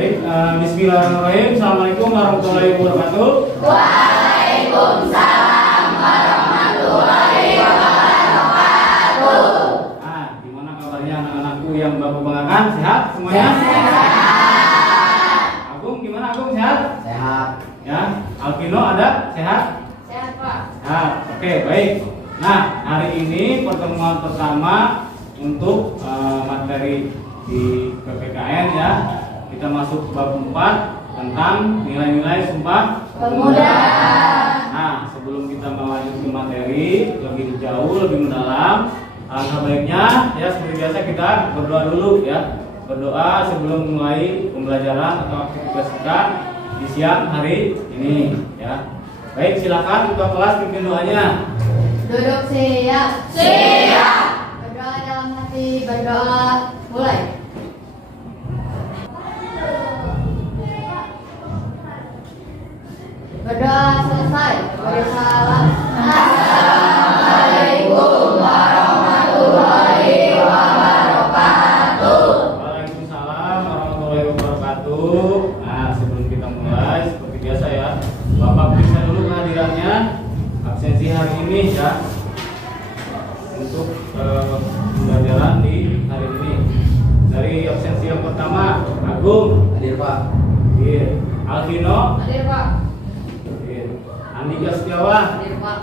Baik, bismillahirrahmanirrahim. Assalamualaikum warahmatullahi wabarakatuh. Waalaikumsalam warahmatullahi wabarakatuh. Nah, gimana kabarnya anak-anakku yang baru banggakan? Sehat semuanya? Sehat. Agung gimana Agung, sehat? Sehat. Ya, Alvino ada? Sehat? Sehat, Pak. Sehat. Oke, baik. Nah, hari ini pertemuan pertama untuk materi di PPKN ya. Kita masuk bab 4 tentang nilai-nilai Sumpah Pemuda. Nah, sebelum kita melanjut ke materi lebih jauh, lebih mendalam, alangkah baiknya ya seperti biasa kita berdoa dulu ya. Berdoa sebelum mulai pembelajaran atau aktivitas kita di siang hari ini ya. Baik, silakan ketua kelas pimpin doanya. Duduk siap. Siap. Berdoa dalam hati, berdoa. Mulai. Berdoa selesai. Beri salam. Assalamualaikum warahmatullahi wabarakatuh. Waalaikumsalam warahmatullahi wabarakatuh. Nah, sebelum kita mulai seperti biasa ya, Bapak periksa dulu kehadirannya, absensi hari ini ya, untuk pembelajaran di hari ini. Dari absensi yang pertama, Agung Hadir Pak. hadir, Alvino Hadir, Pak. hadir, Andika Setiawan, Hadir, Pak.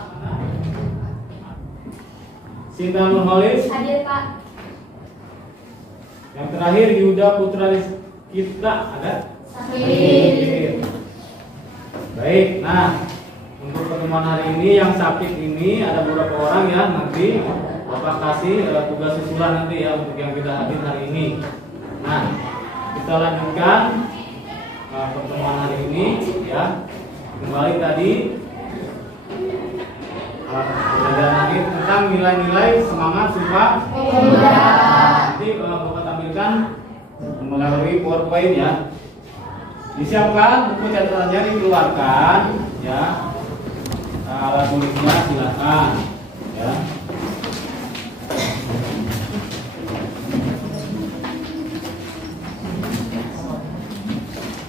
Sinta Nurholis, Hadir, Pak. yang terakhir Yuda Putra kita ada? Sakit. Baik, nah untuk pertemuan hari ini yang sakit ini ada beberapa orang ya, nanti Bapak kasih tugas susulan nanti ya untuk yang kita hadir hari ini. Nah, kita lanjutkan pertemuan hari ini ya. Kembali tadi pelajaran hari tentang nilai-nilai semangat Sumpah Pemuda. Nanti Bapak tampilkan melalui PowerPoint ya. Disiapkan buku catatannya, dikeluarkan ya. Alat tulisnya silakan ya.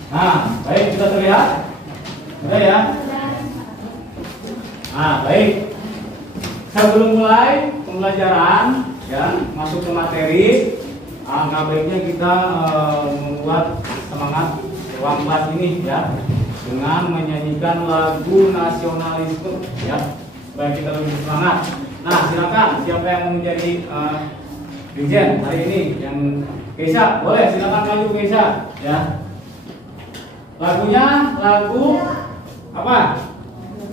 Nah, baik, sudah terlihat? Sudah ya? Nah, baik. Sebelum mulai pembelajaran ya, masuk ke materi, alangkah baiknya kita membuat semangat lambat ini ya, dengan menyanyikan lagu nasionalisme ya, supaya kita lebih semangat. Nah, silakan siapa yang mau menjadi dirjen hari ini, yang Keisha boleh silakan maju Keisha ya. Lagunya lagu apa?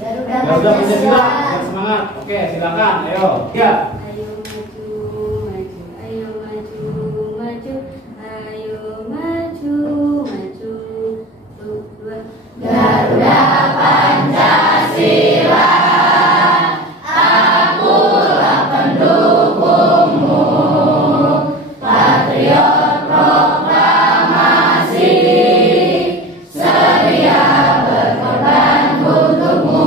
Garuda Pancasila, biar semangat. Oke, silakan. Ayo. Ya. Ayo maju, maju, ayo maju, maju, ayo maju, maju. Satu, dua. Garuda Pancasila, akulah pendukungmu, patriot proklamasi, sedia berkorban untukmu.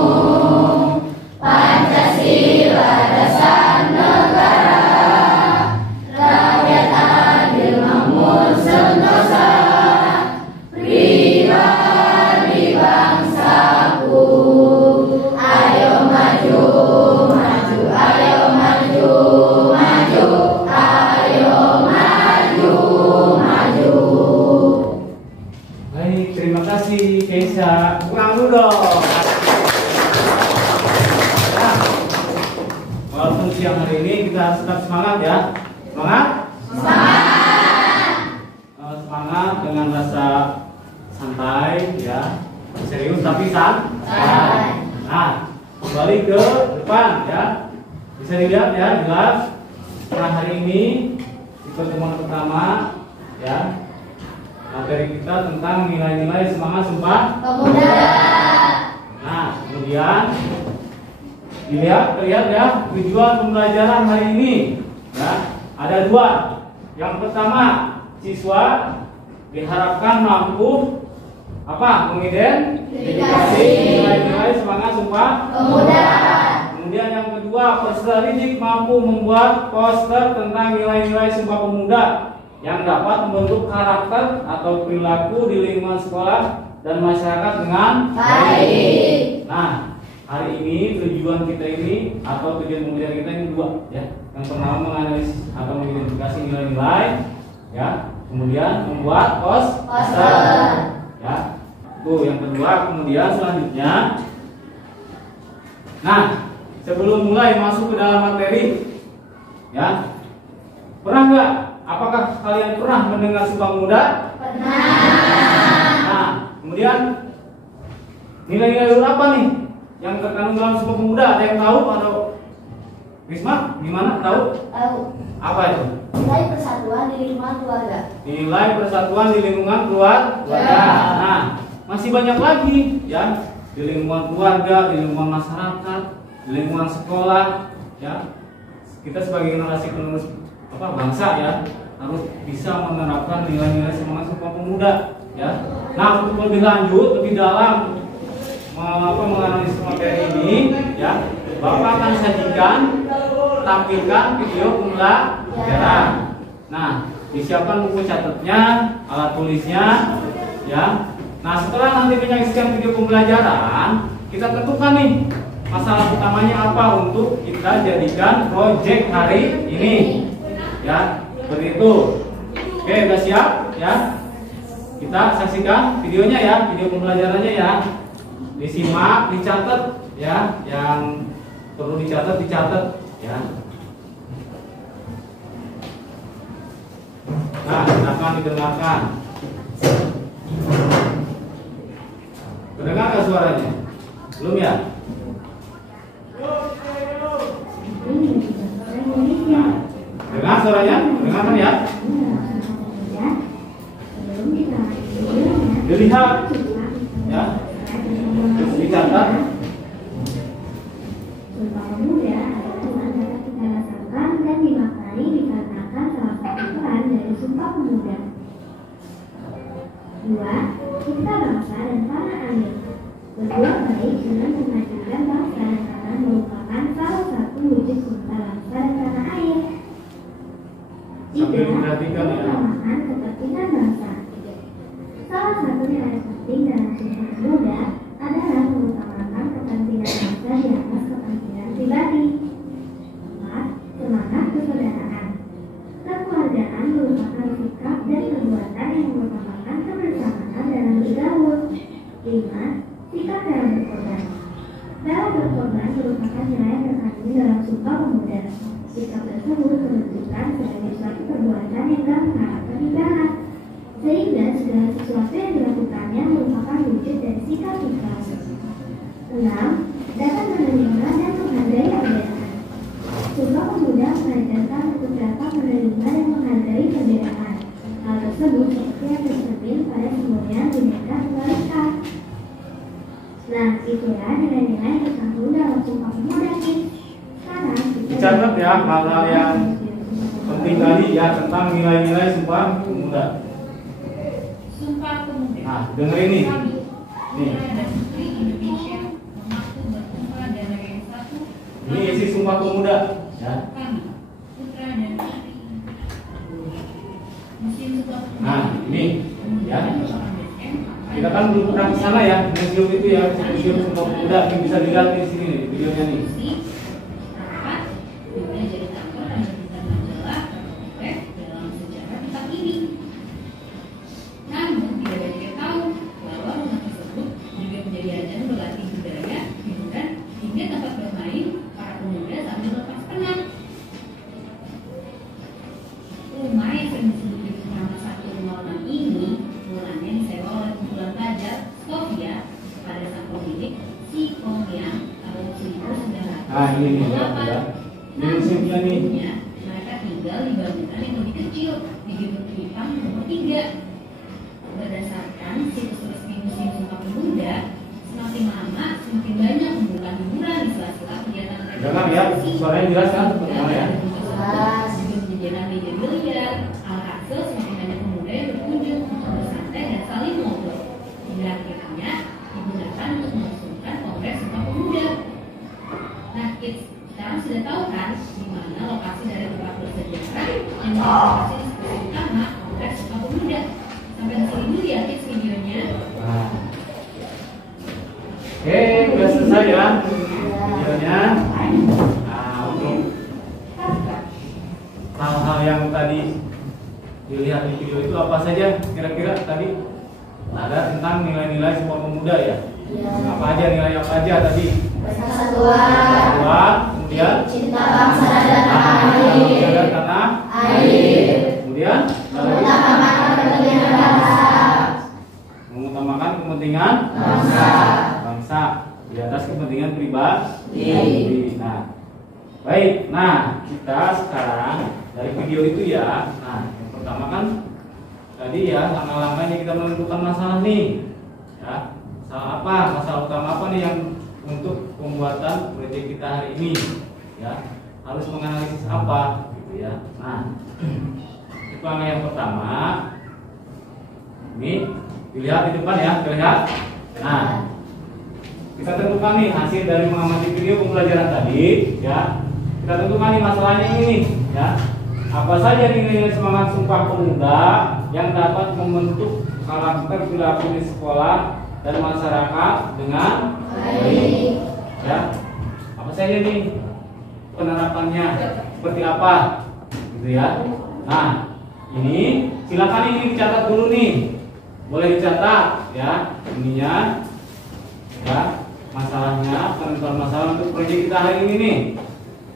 Pancasila dasar negara, rakyat adil makmur sentosa, pribadi bangsaku. Ayo maju, maju, ayo maju, maju, ayo maju, maju. Baik, terima kasih Keisha. Pulang dulu dong. Nah, walaupun siang hari ini kita harus tetap semangat ya. Semangat? Semangat. Semangat dengan rasa santai ya. Serius tapi santai. Nah, kembali ke depan ya. Bisa dilihat ya jelas. Nah, hari ini di pertemuan pertama ya, materi kita tentang nilai-nilai semangat Sumpah Pemuda. Nah, kemudian terlihat ya tujuan pembelajaran hari ini ya, ada dua. Yang pertama, siswa diharapkan mampu apa? Mengidentifikasi nilai-nilai semangat Sumpah Pemuda. Kemudian yang kedua, peserta didik mampu membuat poster tentang nilai-nilai Sumpah Pemuda. yang dapat membentuk karakter atau perilaku di lingkungan sekolah dan masyarakat dengan baik. Nah, hari ini tujuan kita ini atau tujuan pembelajaran kita ini dua, ya. Yang pertama menganalisis atau mengidentifikasi nilai-nilai, ya. Kemudian membuat poster, ya. Tuh, yang kedua. Kemudian selanjutnya, nah, sebelum mulai masuk ke dalam materi, ya, pernah nggak? Apakah kalian pernah mendengar Sumpah Pemuda? Pernah. Nah, kemudian nilai-nilai apa nih yang terkandung dalam Sumpah Pemuda? Ada yang tahu atau Risma? Gimana? Tahu? Tahu. Apa itu? Nilai persatuan di lingkungan keluarga. Nilai persatuan di lingkungan keluarga. Nah, masih banyak lagi, ya, di lingkungan keluarga, di lingkungan masyarakat, di lingkungan sekolah, ya. Kita sebagai generasi penerus bangsa, ya, harus bisa menerapkan nilai-nilai semangat Sumpah Pemuda, ya. Nah, untuk lebih lanjut, lebih dalam menganalisis materi ini, ya, Bapak akan sajikan, tampilkan video pembelajaran. Nah, disiapkan buku catatnya, alat tulisnya, ya. Nah, setelah nanti menyaksikan video pembelajaran, kita tentukan nih masalah utamanya apa untuk kita jadikan proyek hari ini, ya. Seperti itu. Oke, udah siap, ya. Kita saksikan videonya, ya, video pembelajarannya, ya. Disimak, dicatat, ya, yang perlu dicatat, ya. Nah, silakan didengarkan. Terdengar nggak suaranya? Belum, ya? Nah, dengar suaranya? Dengarkan, ya. Dilihat, ya. Dicatat. Sumpah Pemuda adalah dapat kita rasakan dan dimaknai dikarenakan salah satu peran dari Sumpah Pemuda. 2. Cipta bangsa dan tanah air. Berbuat baik dengan memajukan bangsa dan tanah merupakan salah satu wujud cinta bangsa dan tanah air. 3. Mengutamakan kepentingan bangsa. Salah satu nilai penting dalam Sumpah Pemuda adalah mengutamakan kepentingan bangsa di atas kepentingan pribadi. 4. Semangat persaudaraan. Kekeluargaan merupakan sikap dan perbuatan yang mengutamakan kebersamaan dalam bergaul. 5. Sikap dalam berkorban. Dalam berkorban merupakan nilai yang terkandung dalam Sumpah Pemuda. Sikap tersebut menunjukkan sebagai suatu perbuatan yang dalam karakter ibarat, sehingga segala sesuatu yang dilakukannya merupakan wujud dari sikap ikhlas. 6. Dapat menerima dan menghargai perbedaan. Sumpah Pemuda mengajarkan untuk dapat menerima dan menghargai perbedaan. Hal tersebut seperti yang tercermin pada semboyan Bhinneka Tunggal Ika. Nah, itulah nilai-nilai yang terkandung dalam Sumpah Pemuda. Sekarang Dicatat, ya, hal-hal yang penting tadi, ya, tentang nilai-nilai Sumpah Pemuda. Sumpah Pemuda. Nah, dengerin nih. Nih. Indonesia mengaku bersumpah dan yang satu. Ini isi Sumpah Pemuda, ya. Kami, putra dan putri. Museum Sumpah Pemuda. Nah, ini, ya. Kita kan belum pernah ke sana, ya, museum itu, ya, museum Sumpah Pemuda. Ini bisa dilihat di sini nih, videonya nih. Rapat juga jadi kantor dan berita majalah web dalam sejarah tempat ini. Namun tidak banyak yang tahu bahwa rumah tersebut juga menjadi ajang berlatih budaya, hiburan, hingga tempat bermain para pemuda sambil lepas penat. Rumah yang sering disebut nama satu rumah orang ini mulanya disewa oleh kumpulan pelajar Skovia pada sang pemilik si Kongyang tahun 1900. Nah, ini nih, ya. Ini museumnya nih. Sebelumnya, mereka tinggal di bangunan yang lebih kecil di gedung Pipang nomor 3. Berdasarkan situs resmi Museum Sumpah Pemuda, semakin lama semakin banyak pembukaan hiburan di sela-sela kegiatan mereka. Dengar, ya, suaranya jelas kan? Bagaimana, ya? Jelas. Juga menyediakan meja biliar. Alhasil semakin banyak pemuda yang berkunjung untuk bersantai dan saling ngobrol. Hingga akhirnya digunakan untuk melangsungkan Kongres Sumpah Pemuda. Nah, kids, sekarang sudah tahu kan di mana lokasi dari tempat bersejarah yang menjadi lokasi diskusi utama dulu ya kids videonya. Nah. Oke, udah selesai ya videonya. Nah, untuk hal-hal yang tadi dilihat di video itu apa saja kira-kira tadi? Ada tentang nilai-nilai Sumpah Pemuda ya? Apa aja, nilai apa aja tadi? Persatuan, kemudian cinta bangsa dan tanah air, menjaga tanah air, kemudian mengutamakan kepentingan bangsa, mengutamakan kepentingan bangsa di atas kepentingan pribadi. Nah, baik. Nah, kita sekarang dari video itu ya. Nah, yang pertama kan tadi ya langkah-langkahnya kita menentukan masalah nih. Ya, masalah apa? Masalah utama apa nih yang untuk pembuatan proyek kita hari ini? Ya, harus menganalisis apa gitu ya. Nah, itu langkah yang pertama. Ini dilihat di depan ya, dilihat. Nah, kita tentukan nih hasil dari mengamati video pembelajaran tadi ya. Kita tentukan nih masalahnya ini ya. Apa saja nilai semangat Sumpah Pemuda yang dapat membentuk karakter perilaku di sekolah dan masyarakat dengan baik ya. Apa saja nih penerapannya seperti apa gitu ya. Nah, ini silakan ini dicatat dulu nih. Boleh dicatat ya ininya ya, masalahnya, penentuan masalah untuk proyek kita hari ini nih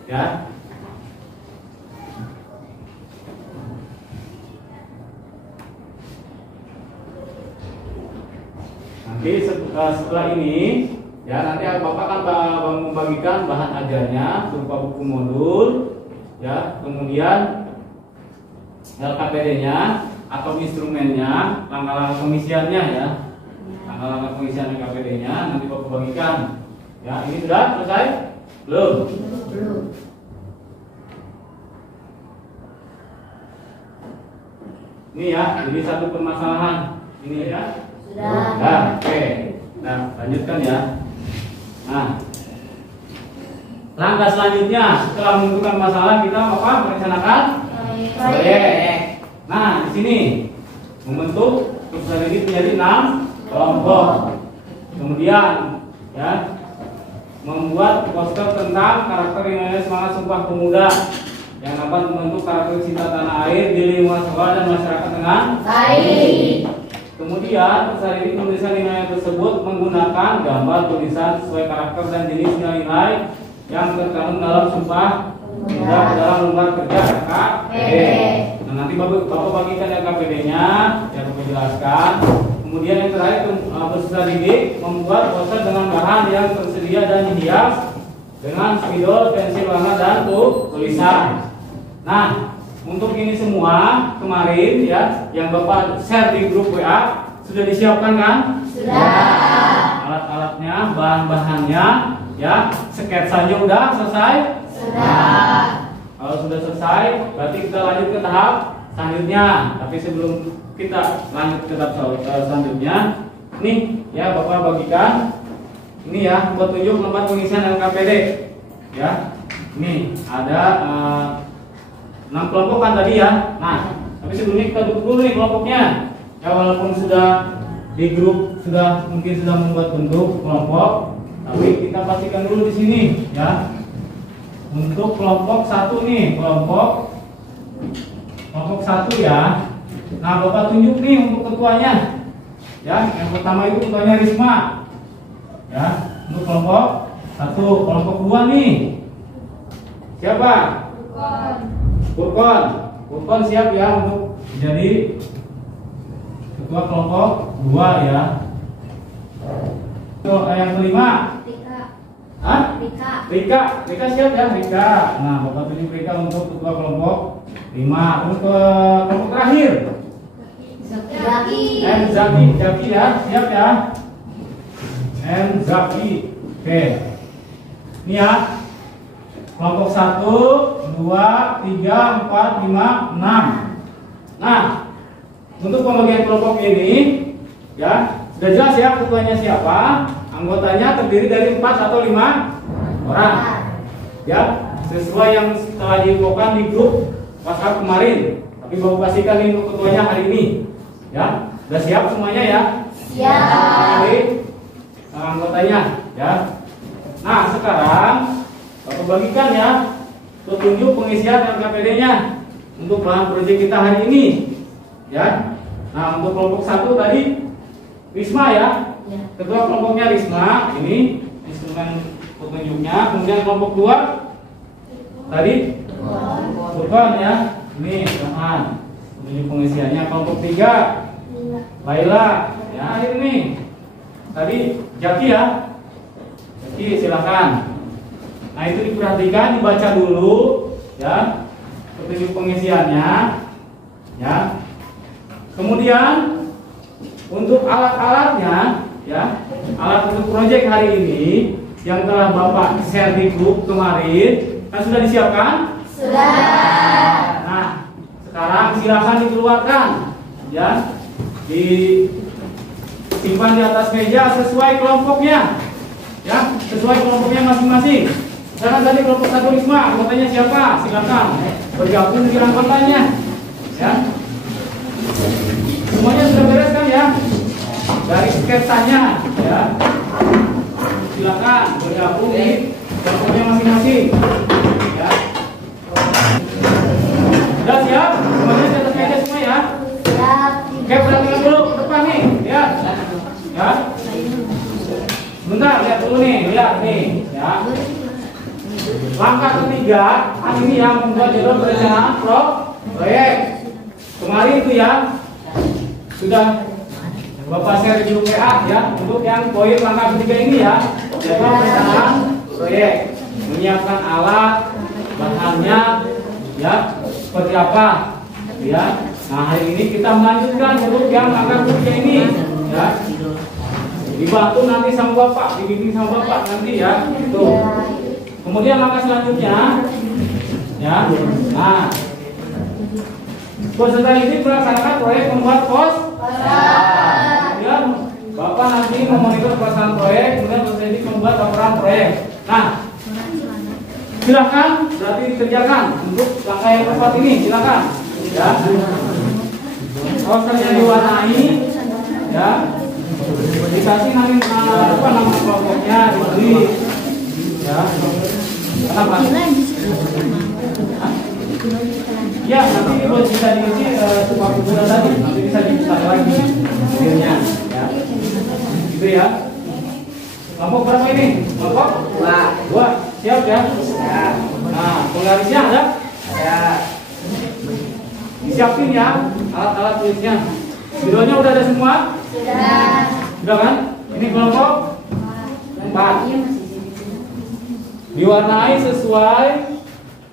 ya. Nanti setelah ini ya, nanti Bapak akan membagikan bahan ajarnya berupa buku modul ya, kemudian LKPD-nya atau instrumennya, langkah-langkah pengisiannya ya, langkah-langkah pengisian LKPD-nya nanti Bapak bagikan ya. Ini sudah selesai? Belum? Ini ya, jadi satu permasalahan ini ya. Sudah. Oke. Nah, lanjutkan ya. Nah, langkah selanjutnya setelah menentukan masalah kita apa? Merencanakan proyek. Nah, di sini membentuk perusahaan ini menjadi 6 kelompok. Kemudian ya, membuat poster tentang karakter nilai semangat Sumpah Pemuda yang dapat membentuk karakter cinta tanah air di lingkungan sekolah dan masyarakat dengan baik. Kemudian perusahaan ini menuliskan nilai tersebut menggunakan gambar tulisan sesuai karakter dan jenis nilai yang terkandung dalam Sumpah Pemuda ke dalam lembar kerja LKPD. Nah, nanti Bapak bagikan LKPD-nya yang Bapak jelaskan. Kemudian yang terakhir, peserta didik membuat poster dengan bahan yang tersedia dan dihias dengan spidol, pensil warna dan tulisan. Nah, untuk ini semua kemarin ya yang Bapak share di grup WA sudah disiapkan kan? Sudah. Alat-alatnya, bahan-bahannya ya, sketsanya udah selesai? Sudah. Kalau sudah selesai, berarti kita lanjut ke tahap selanjutnya. Tapi sebelum kita lanjut ke tahap selanjutnya, nih ya Bapak bagikan ini ya buat tunjuk lembar pengisian LKPD ya. Ini ada 6 kelompok kan tadi ya. Nah, tapi sebelumnya kita duduk dulu nih kelompoknya. Ya, walaupun sudah di grup mungkin sudah membuat bentuk kelompok, tapi kita pastikan dulu di sini ya. Untuk kelompok 1 nih, kelompok 1 ya. Nah, Bapak tunjuk nih untuk ketuanya. Ya, yang pertama itu ketuanya Risma. Ya, untuk kelompok 1, kelompok 2 nih. Siapa? Burkon siap ya untuk jadi ketua kelompok 2 ya. Yang kelima Rika siap ya Rika. Nah, Bapak tunjuk Rika untuk ketua kelompok 5. Terus ke kelompok terakhir Zaki ya, siap ya Zaki. Oke, ini ya kelompok 1, 2, 3, 4, 5, 6. Nah, untuk pembagian kelompok ini ya sudah jelas ya ketuanya siapa, anggotanya terdiri dari 4 atau 5 orang ya, sesuai yang telah diinfokan di grup WhatsApp kemarin. Tapi Bapak pastikan ini untuk ketuanya hari ini ya. Udah siap semuanya ya? Siap. Oke. Anggotanya ya. Nah, sekarang Bapak bagikan ya petunjuk pengisian LKPD-nya untuk bahan proyek kita hari ini. Ya. Nah, untuk kelompok 1 tadi Risma ya. Ketua kelompoknya Risma, ini instrumen petunjuknya. Kemudian kelompok 2 tadi Bukan ya. Ini bahan petunjuk pengisiannya. Kelompok 3 Laila. Ya, ini tadi Jaki ya. Jaki silakan. Nah, itu diperhatikan, dibaca dulu ya petunjuk pengisiannya ya. Kemudian untuk alat-alatnya ya, alat untuk proyek hari ini yang telah Bapak share di grup kemarin kan sudah disiapkan? Sudah. Nah, sekarang silakan dikeluarkan ya. Disimpan di atas meja sesuai kelompoknya. Ya, sesuai kelompoknya masing-masing. Sekarang tadi kelompok 1 Risma, anggotanya siapa? Silakan bergabung di anggotanya. Ya. Semuanya sudah beres kan ya? Dari sketsanya ya. Silakan bergabung di kelompoknya masing-masing. Ya. Sudah siap? Semuanya di atas meja semua ya? Siap. Oke, perhatikan dulu ke depan nih, lihat. Ya. Sebentar, lihat dulu nih, lihat nih, ya. Langkah ketiga, ini yang membuat jadwal perencanaan proyek. Kemarin itu ya, sudah Bapak share di grup WA ya, untuk yang poin langkah ketiga ini ya, jadwal perencanaan proyek. Menyiapkan alat, bahannya, ya, seperti apa, ya. Nah, hari ini kita melanjutkan untuk yang langkah ketiga ini, ya. Dibantu nanti sama Bapak, dibimbing sama Bapak nanti ya. Tuh. Kemudian langkah selanjutnya, ya. Nah, peserta ini melaksanakan proyek membuat pos. Kemudian Bapak nanti memonitor pelaksanaan proyek, kemudian peserta ini membuat laporan proyek. Nah, silakan berarti dikerjakan untuk langkah yang keempat ini, silakan. Ya. Posternya diwarnai, ya. Dikasih nama kelompoknya diberi, ya. Kenapa? Ya, nanti bisa diisi waktu bulan tadi, nanti bisa dibuka lagi filenya, ya. Gitu ya. Kelompok berapa ini? Kelompok? 2. Siap ya? Siap. Nah, penggarisnya ada? Ada. Disiapin ya alat-alat tulisnya. Bironya udah ada semua? Sudah. Sudah kan? Ini kelompok 4. Diwarnai sesuai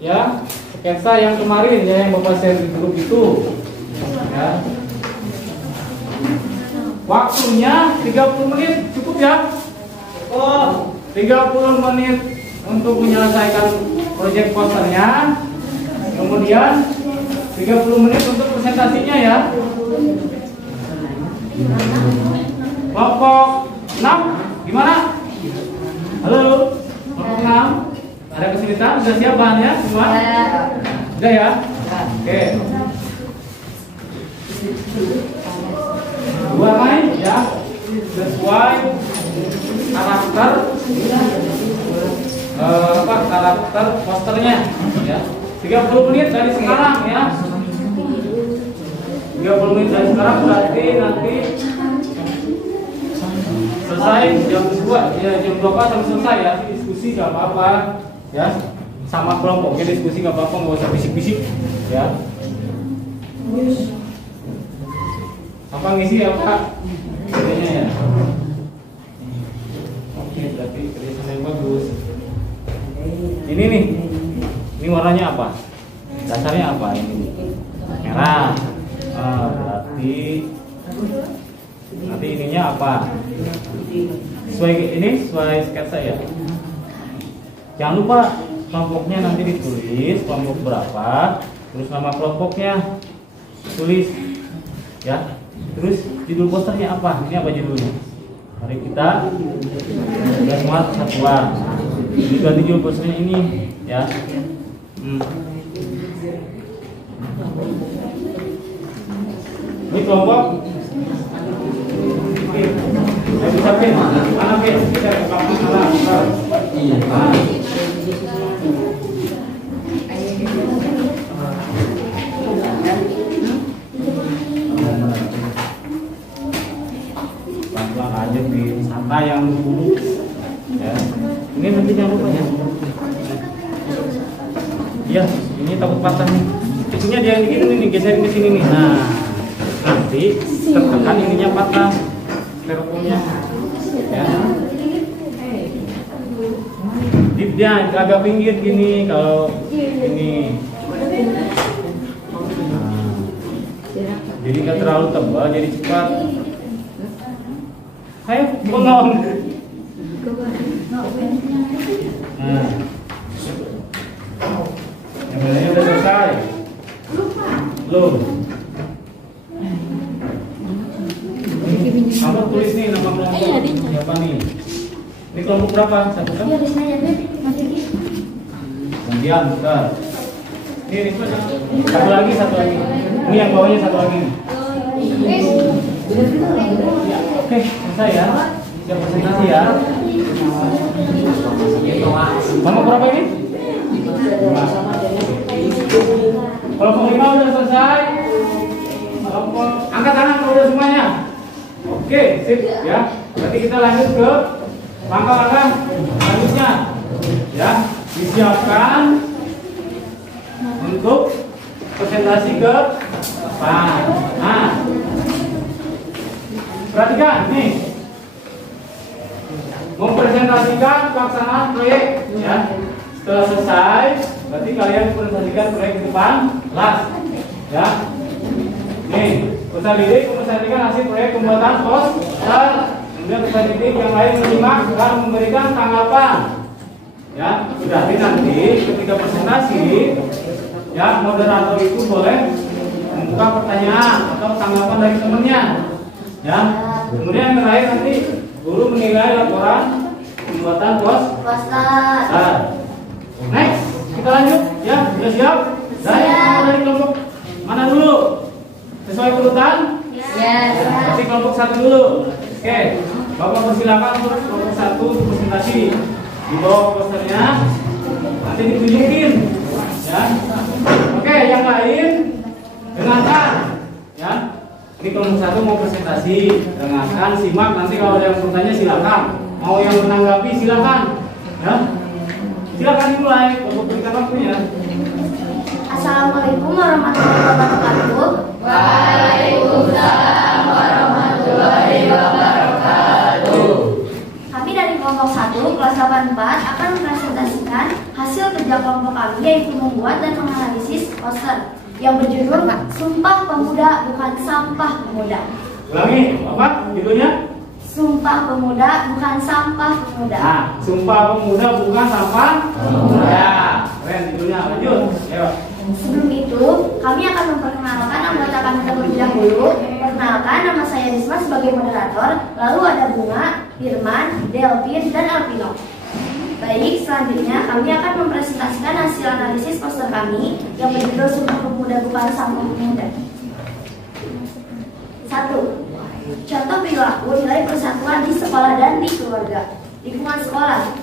ya sketsa yang kemarin ya, yang Bapak share di grup itu. Ya. Waktunya 30 menit cukup ya? Oh, 30 menit untuk menyelesaikan proyek posternya. Kemudian 30 menit untuk presentasinya ya. Kelompok 6 gimana? Halo, kelompok 6 ada kesulitan? Sudah siap bahannya semua? Sudah ya? Oke. Dua main ya, sesuai karakter karakter posternya ya. 30 menit dari sekarang ya. 30 menit dari sekarang berarti nanti selesai jam 2 ya, jam 2 sampai selesai ya. Diskusi gak apa-apa ya, sama kelompoknya diskusi gak apa-apa, nggak usah bisik-bisik ya. Apa ngisi ya Pak? Idenya ya. Oke, berarti kerjasama yang bagus. Ini nih, ini warnanya apa? Dasarnya apa ini? Merah. Berarti nanti ininya apa? Sesuai sketsa ya. Jangan lupa kelompoknya nanti ditulis, kelompok berapa, terus nama kelompoknya tulis, ya. Terus judul posternya apa? Ini apa judulnya? Mari kita muat satuan. Ini ganti judul posternya ini, ya. Ini kelompok Nah, yang bulu. Ya. Ini nanti jangan lupa ya. Iya, ini takut patah nih. Itunya dia yang begini nih, geserin ke sini nih. Nah, nanti tertekan ininya patah. Styrofoamnya. Ya. Dipnya agak pinggir gini kalau ini. Jadi kan terlalu tebal, jadi cepat. Ayo, bengong. Nah, yang lainnya udah selesai. Belum. Kamu tulis nih nama kelompok siapa nih? Ini kelompok berapa? Satu kan? Kemudian, bentar. Ini satu lagi. Ini yang bawahnya satu lagi. Oke, selesai ya. Siap presentasi ya. Kelompok berapa ini? Kelompok 5 udah selesai. Kelompok angkat tangan kalau udah semuanya. Oke, sip ya. Berarti kita lanjut ke langkah-langkah selanjutnya. Ya, disiapkan untuk presentasi ke depan. Nah, perhatikan nih, mempresentasikan pelaksanaan proyek. Ya, setelah selesai, berarti kalian presentasikan proyek di depan kelas. Ya, nih, peserta didik mempresentasikan hasil proyek pembuatan poster. Kemudian peserta didik yang lain menyimak dan memberikan tanggapan. Ya, berarti nanti ketika presentasi, ya moderator itu boleh membuka pertanyaan atau tanggapan dari temannya. Ya, kemudian yang terakhir nanti guru menilai laporan pembuatan poster. Next, kita lanjut. Ya, sudah siap? Dari kelompok mana dulu? Sesuai urutan? Yes. Berarti kelompok 1 dulu. Oke, Bapak persilakan untuk kelompok 1 presentasi. Di bawah posternya nanti ditunjukin. Ya. Oke, yang lain dengarkan. Ya. Ini kelompok 1 mau presentasi, dengarkan, simak. Nanti kalau ada yang bertanya silakan. Mau yang menanggapi silakan. Ya. Silakan dimulai. Untuk berikan waktunya. Assalamualaikum warahmatullahi wabarakatuh. Waalaikumsalam warahmatullahi wabarakatuh. Kami dari kelompok 1 kelas 84 akan mempresentasikan hasil kerja kelompok kami, yaitu membuat dan menganalisis poster yang berjudul Sumpah Pemuda Bukan Sampah Pemuda. Ulangi, apa judulnya? Sumpah Pemuda Bukan Sampah Pemuda. Nah, Sumpah Pemuda Bukan Sampah Pemuda. Keren judulnya. Lanjut. Ayo. Sebelum itu, kami akan memperkenalkan anggota kami terlebih dahulu. Perkenalkan, nama saya Risma sebagai moderator. Lalu ada Bunga, Firman, Delvin, dan Alpino. Baik, selanjutnya kami akan mempresentasikan hasil analisis poster kami yang berjudul Sumpah Pemuda Bukan Sampah Pemuda. 1. Contoh perilaku nilai persatuan di sekolah dan di keluarga. Lingkungan sekolah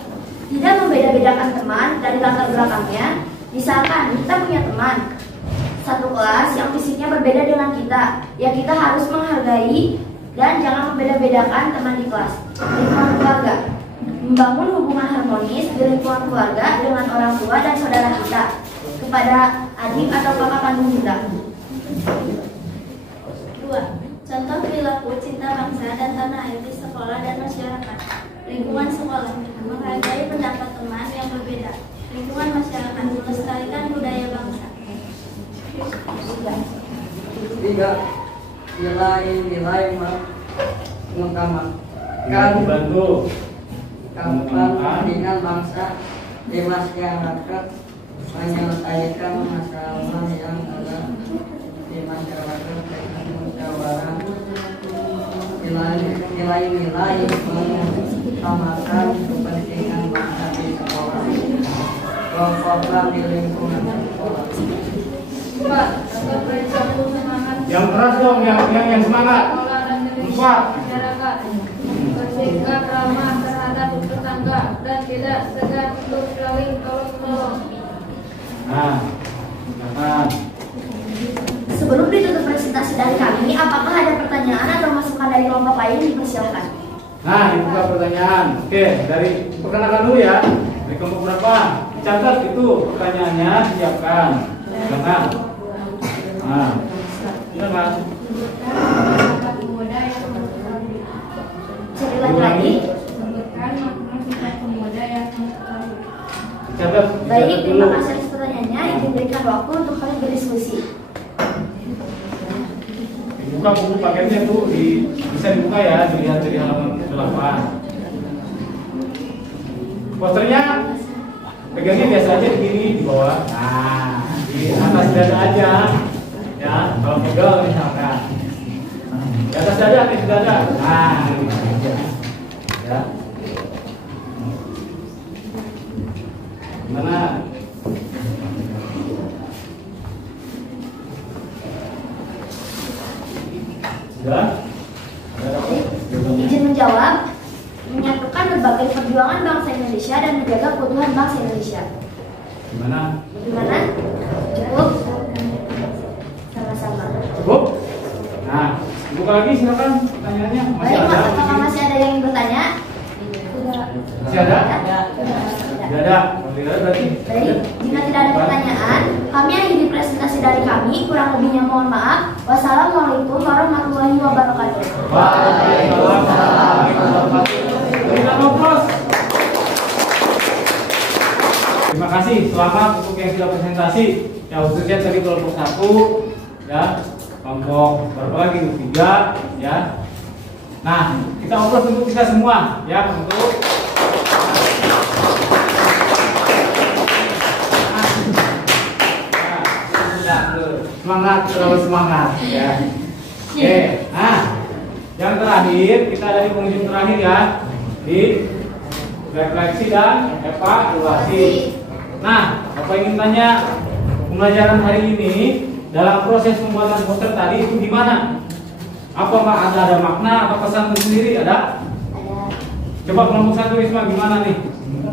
tidak membeda-bedakan teman dari latar belakangnya. Misalkan kita punya teman satu kelas yang fisiknya berbeda dengan kita, ya kita harus menghargai dan jangan membeda-bedakan teman di kelas. Lingkungan keluarga, membangun hubungan harmonis di lingkungan keluarga dengan orang tua dan saudara kita, kepada adik atau kakak kandung kita. 2. Contoh perilaku cinta bangsa dan tanah air di sekolah dan masyarakat. Lingkungan sekolah, menghargai pendapat teman yang berbeda. Lingkungan masyarakat, melestarikan budaya bangsa. 3. Nilai-nilai mengutamakan kepentingan bangsa di masyarakat, menyelesaikan masalah yang ada di masyarakat dengan musyawarah. Nilai-nilai mengutamakan kepentingan bangsa di sekolah, program di lingkungan sekolah. 4. Contoh perilaku semangat Yang keras dong, yang semangat. sekolah dan di 4. masyarakat. Bersikap ramah terhadap tetangga dan tidak segan untuk saling tolong-menolong. Nah, silakan. Sebelum ditutup presentasi dari kami, apakah ada pertanyaan atau masukan dari kelompok lain? Dipersilakan. Nah, dibuka pertanyaan. Oke, dari perkenalkan dulu ya. Dari kelompok berapa? Catat itu pertanyaannya, siapkan. Silakan. Nah, silakan. Pemuda yang Bisa diulangi lagi. sebutkan makna sifat pemuda yang Catat. Baik, dulu. terima kasih atas pertanyaannya. Izin berikan waktu untuk kalian berdiskusi. Dibuka buku paketnya tuh bisa dibuka ya, dilihat dari halaman 8. Posternya pegangnya biasa aja begini di bawah. Nah, di atas dada aja. Ya, kalau pegal misalkan. Di atas dada atau di dada. Nah, ini aja. Ya. Gimana? Sudah? Izin menjawab. Menyatukan berbagai perjuangan bangsa Indonesia dan menjaga keutuhan bangsa Indonesia. Gimana? Gimana? Cukup? Sama-sama. Cukup? Nah, buka lagi silakan pertanyaannya. Masih Baik, ada? Mas, apakah masih ada yang ingin bertanya? Sudah. Masih ada? Tidak. Tidak ada. Kalau tidak ada berarti. Baik, jika tidak ada pertanyaan, kami akhiri presentasi dari kami. Kurang lebihnya mohon maaf. Wassalamualaikum warahmatullahi wabarakatuh. Waalaikumsalam warahmatullahi wabarakatuh. Berikan aplaus. Terima kasih, selamat untuk yang sudah presentasi. Ya khususnya tadi kelompok 1, ya kelompok berapa lagi? 3, ya. Nah, kita aplaus untuk kita semua, ya untuk. Semangat, terus semangat, ya. Oke, nah, yang terakhir kita ada di pengunjung terakhir ya, di refleksi dan evaluasi. Nah, Bapak ingin tanya, pembelajaran hari ini dalam proses pembuatan poster tadi itu gimana? Apa ada makna atau pesan tersendiri? Ada? Coba kelompok 1 Risma gimana nih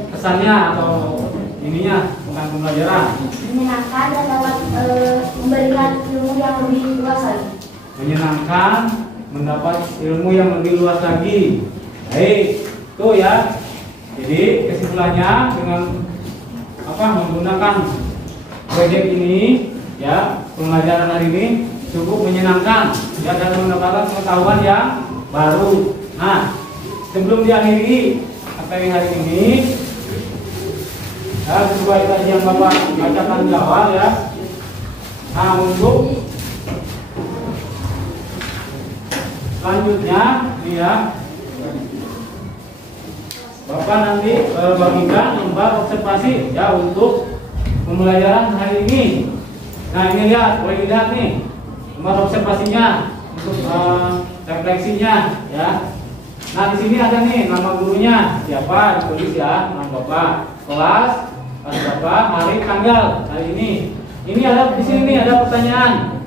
kesannya atau ininya tentang pembelajaran? Menyenangkan dan dapat memberikan ilmu yang lebih luas lagi. Menyenangkan, mendapat ilmu yang lebih luas lagi. Baik, tuh ya. Jadi kesimpulannya dengan menggunakan proyek ini, ya pembelajaran hari ini cukup menyenangkan, ya dan mendapatkan pengetahuan yang baru. Nah, sebelum diakhiri materi hari ini, ya sesuai tadi yang Bapak bacakan di awal ya. Nah, untuk selanjutnya nih ya, Bapak nanti bagikan lembar observasi ya untuk pembelajaran hari ini. Nah ini lihat, boleh dilihat nih lembar observasinya untuk refleksinya ya. Nah di sini ada nih nama gurunya siapa, ditulis ya, nama Bapak, kelas berapa, hari, tanggal hari ini. Ini ada di sini nih ada pertanyaan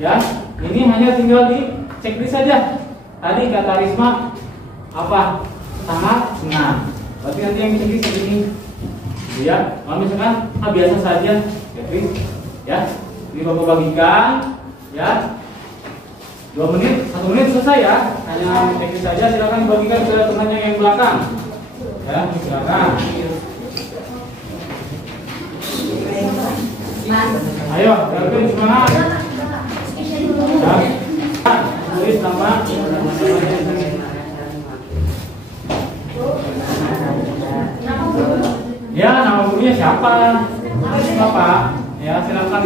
ya. Ini hanya tinggal di checklist saja. Tadi kata Risma apa? Sangat senang. Berarti nanti yang checklist segini. Ya, kalau misalkan biasa saja, checklist ya. Ini Bapak bagikan ya. 2 menit, 1 menit selesai ya. Hanya checklist saja, silakan dibagikan ke temannya yang belakang. Ya, silakan. Ayo, Darwin semangat. Ya. Tulis nama. Ya, nama gurunya siapa? Bapak. Ya, silakan.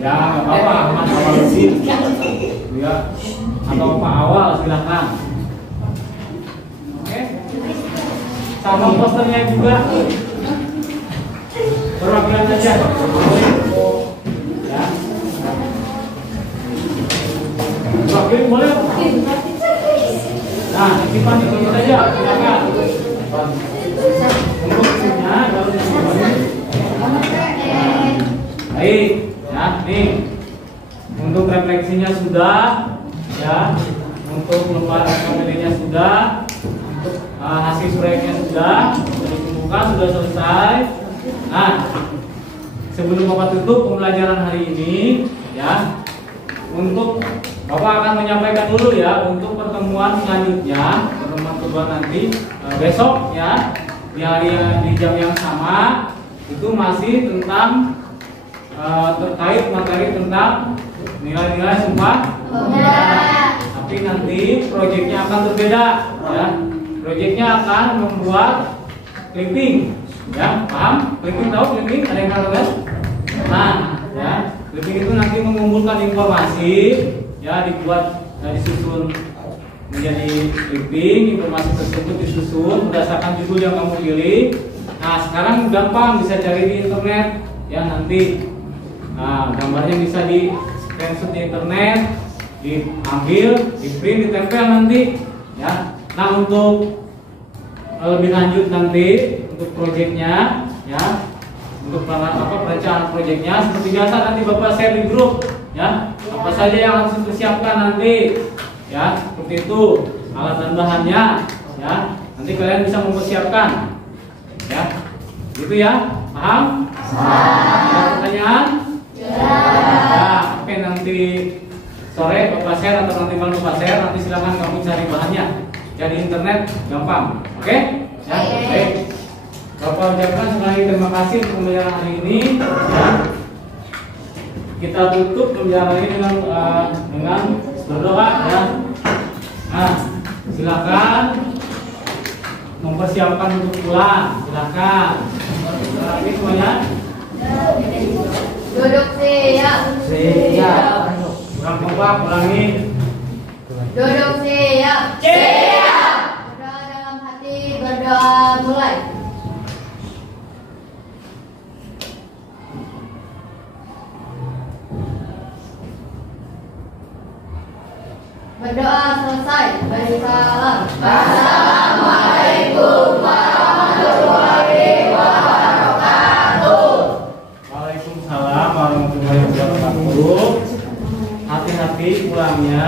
Ya, nggak apa-apa. Mas Awal Udin. Ya, atau Pak Awal silakan. Oke. Sama posternya juga. Perwakilan saja. Ya. Wakil boleh? Nah, simpan di sini saja. Silakan. Untuk isinya kalau baik, ya nih. Untuk refleksinya sudah, ya. Untuk lembar materinya sudah, untuk hasil surveinya sudah dikumpulkan, sudah selesai. Nah, sebelum Bapak tutup pembelajaran hari ini, ya, untuk Bapak akan menyampaikan dulu ya untuk pertemuan selanjutnya, pertemuan kedua nanti besok ya di jam yang sama itu masih tentang terkait materi tentang nilai-nilai sumpah pemuda. Tapi nanti proyeknya akan berbeda ya. Proyeknya akan membuat clipping ya, paham? Clipping tahu clipping? Ada yang tahu kan? Nah ya, clipping itu nanti mengumpulkan informasi ya, dibuat disusun menjadi clipping. Informasi tersebut disusun berdasarkan judul yang kamu pilih. Nah sekarang gampang bisa cari di internet ya nanti. Nah gambarnya bisa di screenshot di internet, diambil, di print, ditempel nanti ya. Nah untuk lebih lanjut nanti untuk proyeknya ya, untuk perencanaan proyeknya seperti biasa nanti Bapak share di grup ya, apa saja yang harus dipersiapkan nanti ya, seperti itu alat dan bahannya ya, nanti kalian bisa mempersiapkan ya, gitu ya, paham? Ada pertanyaan? Ya, oke, nanti sore Bapak share atau nanti malam Bapak share, nanti silakan kamu cari bahannya ya di internet, gampang. Oke? Ya, baik. Bapak ucapkan sekali terima kasih untuk pembelajaran hari ini ya. Kita tutup pembelajaran ini dengan berdoa ya. Nah, silakan mempersiapkan untuk pulang. Silakan. Lagi semuanya. Duduk siap. Siap. Kurang kompak, ulangi. Duduk siap. Siap. Berdoa dalam hati, berdoa mulai. Berdoa selesai. Beri salam. Assalamualaikum warahmatullahi wabarakatuh. Waalaikumsalam warahmatullahi wabarakatuh. Hati-hati pulangnya.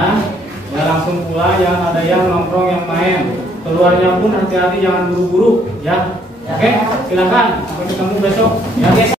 Ya langsung pulang, jangan ada yang nongkrong yang main. Keluarnya pun hati-hati, jangan buru-buru ya. Oke, silakan. Sampai ketemu besok. Ya guys.